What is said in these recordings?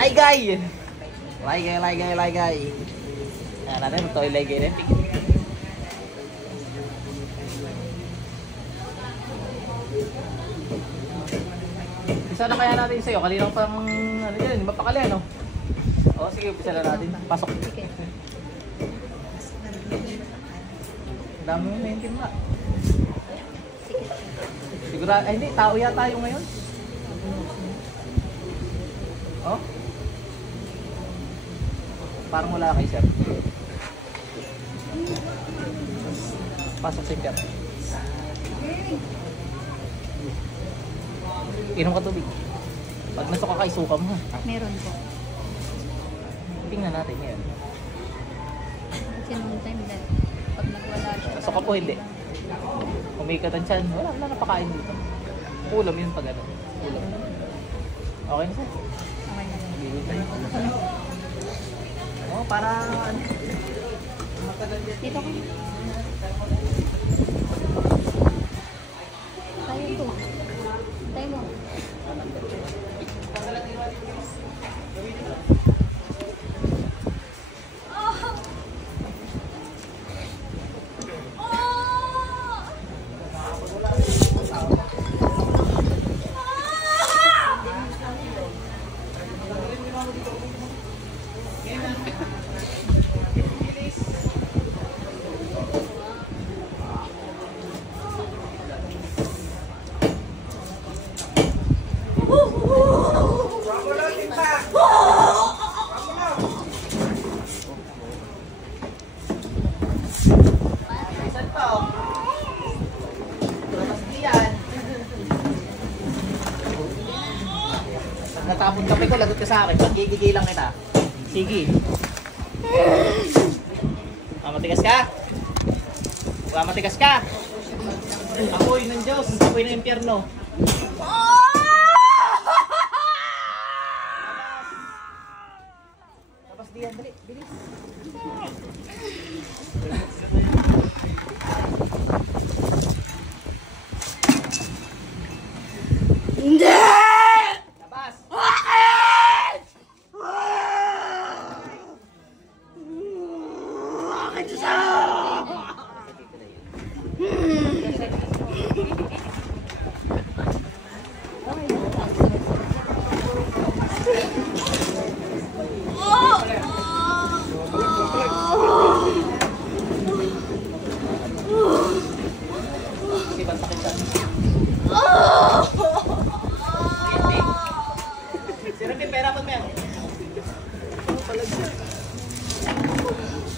Laygay! Laygay. Ayan natin, ito ay laygay rin. Isa na kaya natin sa'yo, kanina pang ano yan, mapakali ano? O sige, umpisa na natin. Pasok. Dami mo maintin na. Siguro, ay hindi, tao yata tayo ngayon. Oh? Parang wala kay sir. Pasok si sir. Inom ka tubig. Pag nasuka ka, isuka mo ha. Meron po. Tingnan natin yan. Kasi nung time that pag nagwala siya. Nasuka po hindi. Kumikatan siya. Wala napakain dito. Ulam yun pag ano. Ulam. Okay na sir? Okay na lang. Oh, para ano. Dito ko. Tayo to. Tayo mo. Natapon kape ko, lagot ka sa akin. Paggigigilang kita. Sige. Matigas ka? Matigas ka? Apoy ng Diyos. Apoy ng impyerno. Tapos diyan, dali. Bilis. Hindi!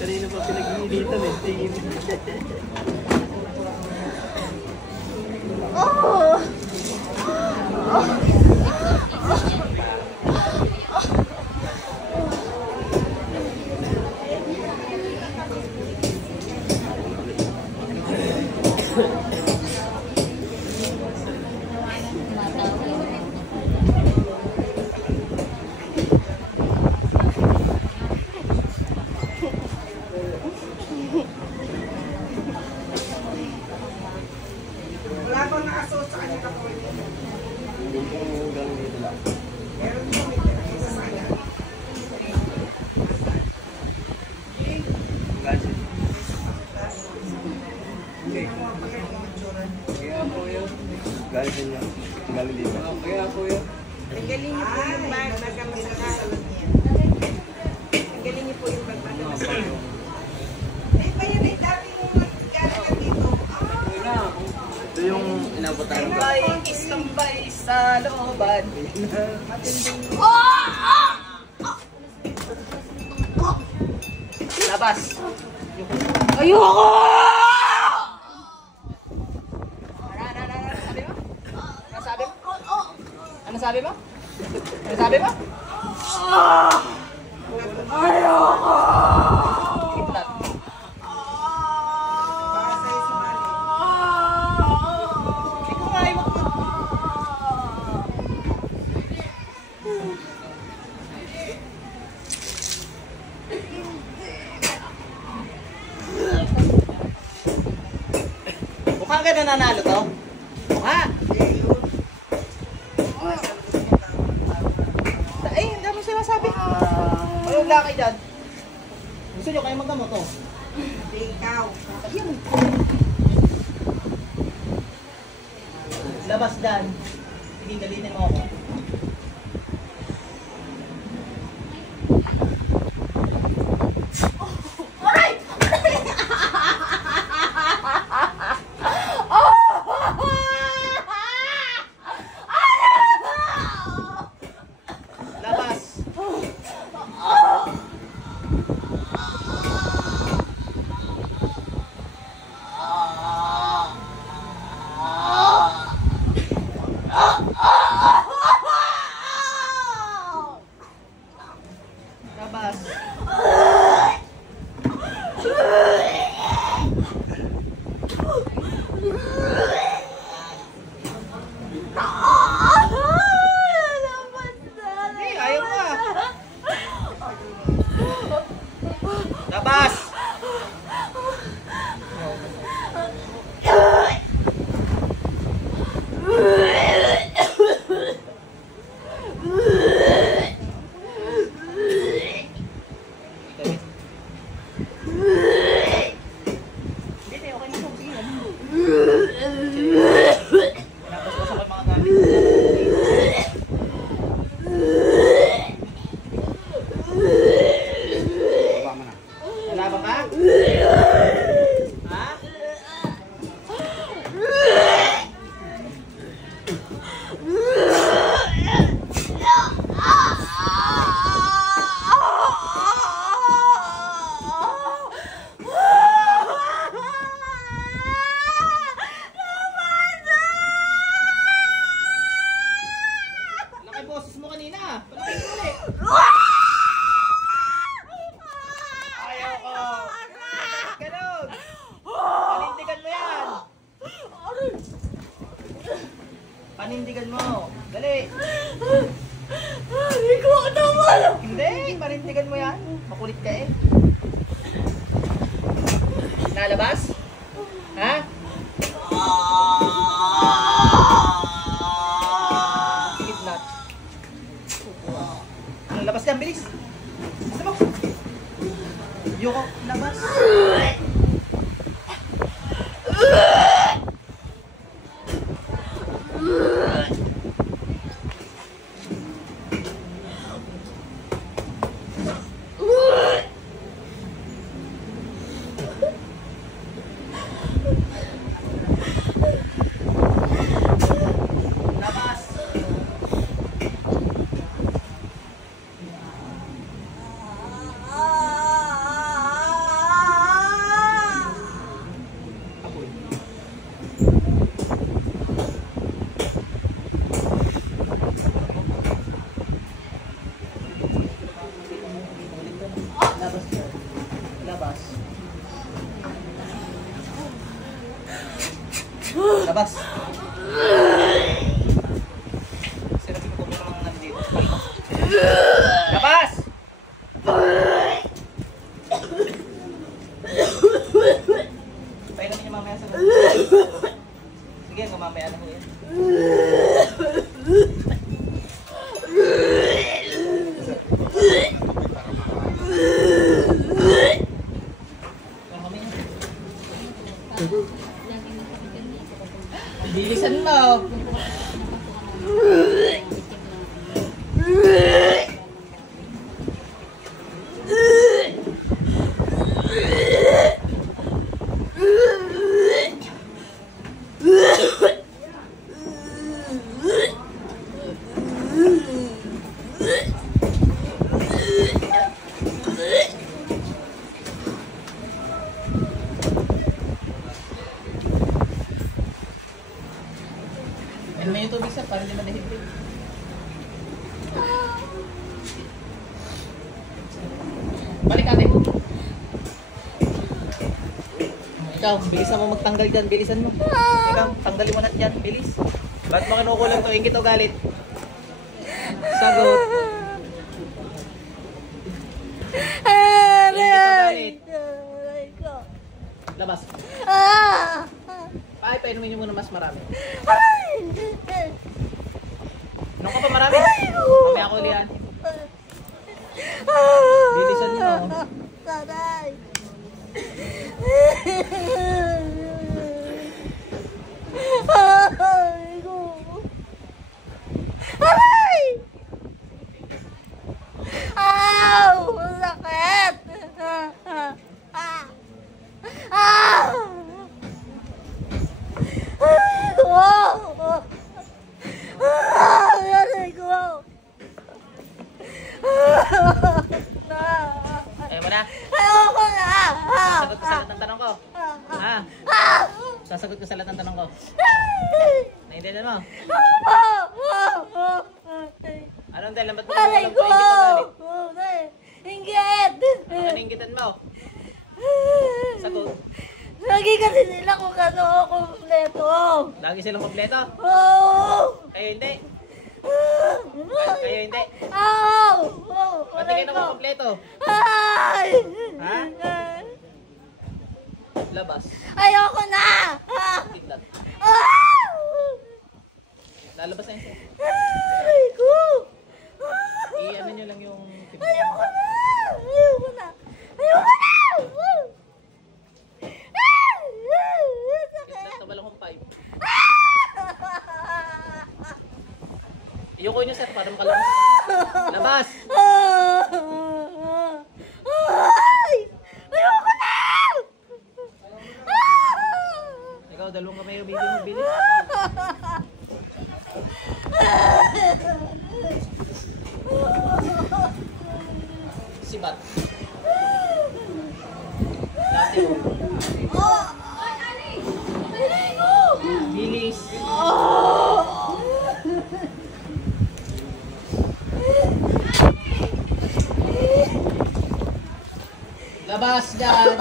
Kanina pa pinag-iinitan eh. Wala bang nakaso sa kanila ko? Meron mo, may isa sana. Galing dito. Ang galing niyo po yung bag, nagkamasakal. Ang galing niyo po yung bag, nagkamasakal. Eh, pa yan eh, dati yung galing dito. Ito yung inabutan ko. Tambay sa looban. Labas. Ayoko! Ano sabi mo? Ano sabi mo? Ayoko! Iklat. Baka sa'yo sumali. Hindi ko kaya mo. Mukhang ka nananalo to? Mukha. Ay, hindi mo sinasabi. maglakay dyan. Gusto nyo kayo magdamot, oh. Hindi, ikaw. Labas dyan. Sige, galitin mo ako. Labas. Labas. Hey, ayaw mo ah. Labas. Hindi, okay na. Sige, labas ko sa mga gamit. Wala ba ka? Ha? Laki boses mo kanina. Palaki mo ulit. Ayaw ko. Ganun. Panindigan mo yan. Panindigan mo. Dali. Hindi ko naman. Hindi, panindigan mo yan. Makulit ka eh. Nalabas? Ha? Sikip na. Labas yan, bilis. Gusto mo? Yoko, labas. Labas. Apoy. Labas. Labas. Labas. Sinabi ko kung ano nandito. Labas! Painumin niyo mamaya sa sige, kung mamaya na ho yan. Bilisan mo. May tubig sa para hindi manahimik. Balik ate. Ikaw, bilisan mo magtanggal dyan. Bilisan mo. Ikaw, tanggalin mo na dyan. Bilis. Ba't mo kinukulang to? Ingit o galit? Sagot. Ingit o galit? Labas. Ay, painumin niyo muna mas marami. Nung ka pa marami? Mamaya ko ulihan. Bilis. Taray! Aray ko! Aray! Ow! Sakit! Aray ko! Aray ko! Ayaw mo na? Ayoko na! Sasagot ko sa lahat ng tanong ko. Ha? Sasagot ko sa lahat ng tanong ko. Naiintindihan mo? Anong dahil? Ba't mo Aray nakulang ko! pa ingit o galit? Inggit! Ano inggitan mo? Sagot. Lagi kasi sila kung ano kompleto. Lagi silang kompleto? Oh! Kayo hindi? Kayo hindi? Ow! Ba't di kayo naman kompleto? Ay! Ha? Labas. Ayoko na! Kidlat. Ah! Lalabas na yun siya. Aray ko! I-ano nyo lang yung... Ayoko na! Ayoko na! Ayoko na! Kidlat na walang humpay. Iyoko nyo sir para makalabas. Labas! Ay! Ayoko na! Ikaw, dalawang kamay yung bilis mo, bilis. Sibat. Dati mo. Bilis. Labas dyan.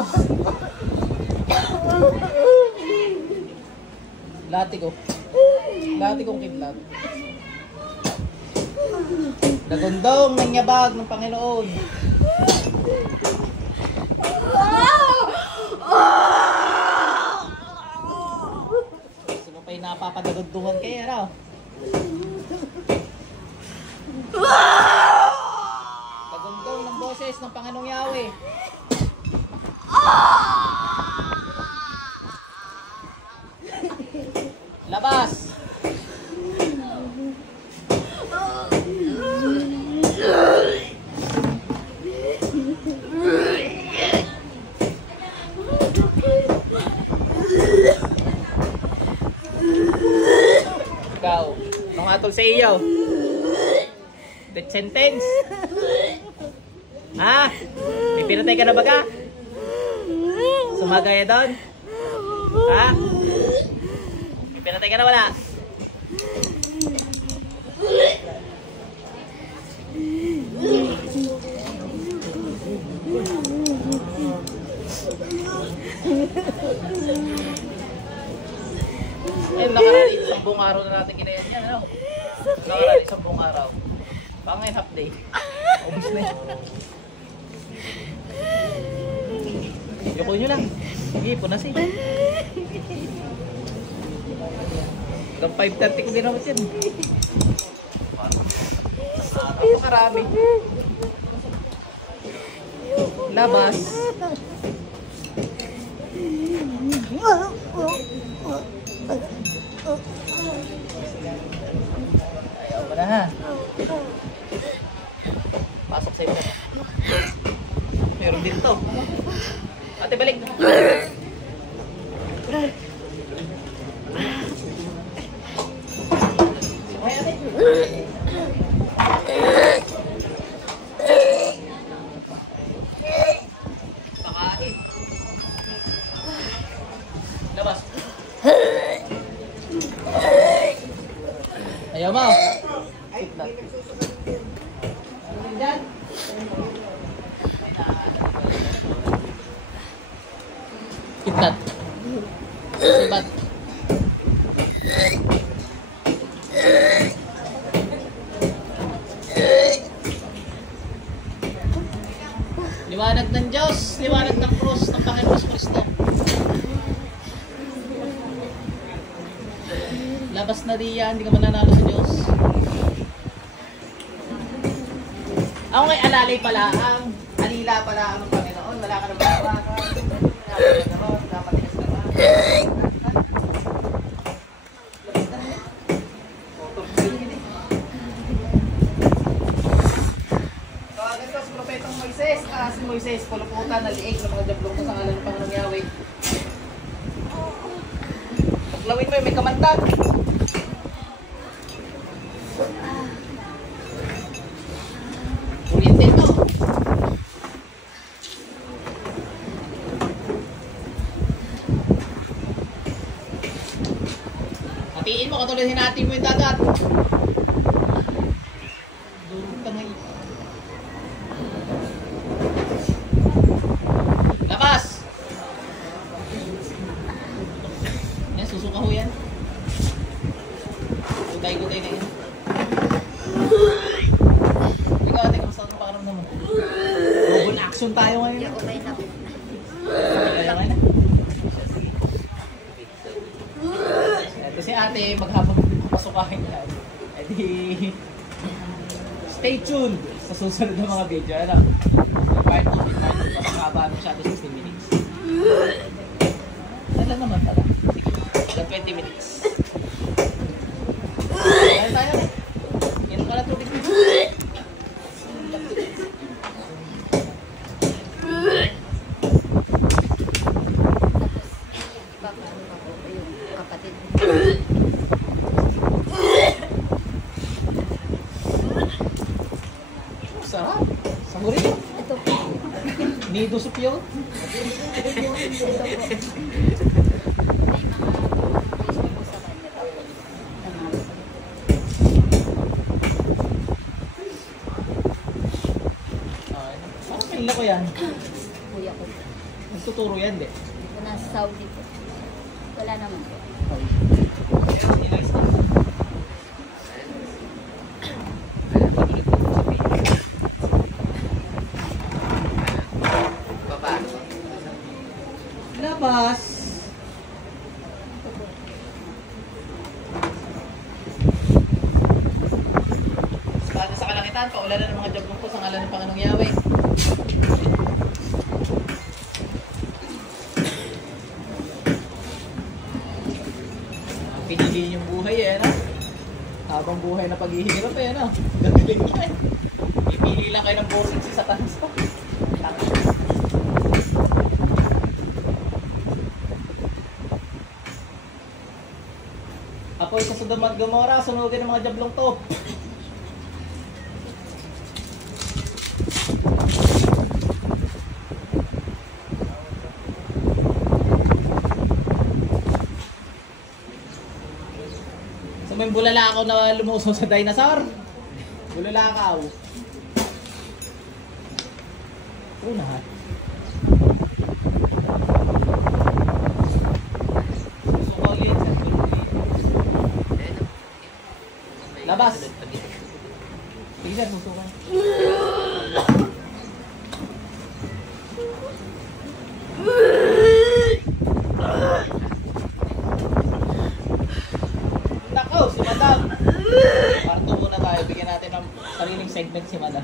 Lati ko. Lati kong kidlat. Nagundong ng yabag ng Panginoon. Gusto mo pa'y napapadagundungan kayo, ano? Nagundong ng boses ng Panginoong Yahweh. Labas! Ikaw, nung atol sa iyo. Death sentence. Ha? May pinatay ka na ba ka? Sumagaya doon? Ha? May pinatay ka na wala? Eh, nakarali, isang buong araw na natin ginayan yan, ano? Nakarali, isang buong araw. Baka ngayon half day. Ubus na yun. Yoko nyo lang. Sige, punas eh. Hanggang 5:30 ko ginawat yan. Ano karami? Labas. Ayaw mo na ha. Pasok sa ito. Meron dito. Ate, balik. Ay, ate. Pakain. Labas. Ayaw mo. Kidlat. Kidlat. Sibat. Liwanag ng Diyos, liwanag ng krus ng Panginoon Kristo. Labas na riyan, hindi ka mananalo sa Diyos. Ako ngay alalay pala ang alila kabila pala ang Panginoon. Wala ka naman hawakan. Napatigas ka ba? Tawagan ko si Propetong Moises. Si Moises, puluputan, naliig ng mga jablong ko sa ngalan ng Panginoong Yahweh. Paglawin mo may kamandag. Kuryente ito. Hatiin mo, katulad hinati mo yung dagat. Durog ka ngayon. Labas! Yan, susuka ho yan. Gutay-gutay na yan. Ikaw, ate, kamusta ang pakaramdam mo? Double action tayo ngayon. Okay na. Kaya nga na. Ito si ate, maghapon pasukahin yan. E di, stay tuned sa susunod na mga video. Ano? Part 2, mas mahaba masyado 16 minutes. Alam naman pala. Sige, 20 minutes. Kaya tayo. Yan pala tubig. Yung kapatid. Sarap. Samurin yun. Ito po. Nido soup yun. Ito po. May mga gusto po sa kanya. Tapos, tanawin. Parang kanila ko yan. Kuya ko. Nagtuturo yan, di. Ito nasa Saudi po. Wala naman po. Labas. Sa kalangitan, paulanan ng mga jablong ko sa ngalan ng Panginoong Yahweh. Pinili yung buhay eh, no? Habang buhay na paghihirap eh, no? Gagaling yan. Pipili lang kayo ng boring si Satanas pa. Apoy sa Sodom at Gomora, sunugin ng mga jablong to. So may bulalakaw na lumusaw sa dinosaur. Bulalakaw. Unahan. Susukaw yun sa labas. Sige sir, susukaw. Nako, si Madam. Parto muna tayo. Bigyan natin ng sariling segment si Madam.